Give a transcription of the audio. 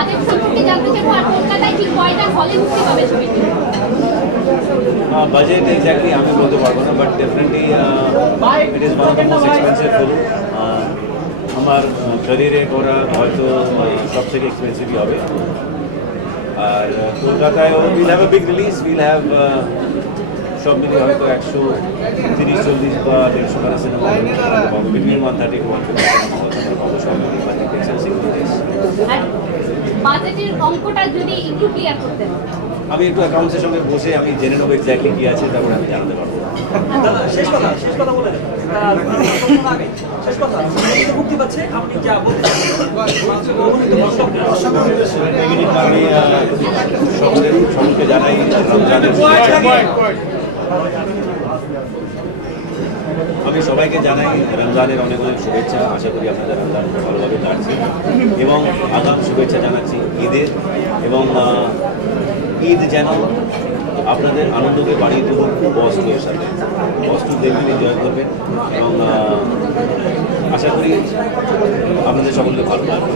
Budget সম্পর্কে জানতে চাইবো আর কলকাতায় ঠিক কয়টা হলে মুক্তি পাবে ছবিটি? বাজেট এক্স্যাক্টলি আমি বলতে পারবো না, but definitely it is one of the most expensive film. আমার ক্যারিয়ারে করা হয়তো সব থেকে এক্সপেন্সিভই হবে। আর কলকাতায় will have a big release, will have সব মিলিয়ে হয়তো 130-140 বা 150 খানা cinema between 130 to 150 cinema hall আমরা পাবো সব মিলিয়ে মাল্টিপ্লেক্সের সিঙ্গল ডেজ। আর বাজেটের অঙ্কটা যদি একটু ক্লিয়ার করতেন। আমি একটু অ্যাকাউন্টসের সঙ্গে বসে আমি জেনে নেবো এক্স্যাক্টলি কী আছে, তারপরে আমি জানাতে পারবো। শেষ কথা বলে দেন। শেষ কথা মুক্তি পাচ্ছে, আপনি যা বলতে আমি সকলকে জানাই রমজানের শুভেচ্ছা। আমি সবাইকে জানাই রমজানের অনেক অনেক শুভেচ্ছা। আশা করি আপনাদের রমজান ভালোভাবে কাটছে এবং আগাম শুভেচ্ছা জানাচ্ছি ঈদের। এবং ঈদ যেন আপনাদের আনন্দকে বাড়িয়ে তুলুন বস্তুর সাথে। বস্তু দেখবেন, এনজয় করবেন এবং আশা করি আপনাদের সকলকে ভালো লাগবে।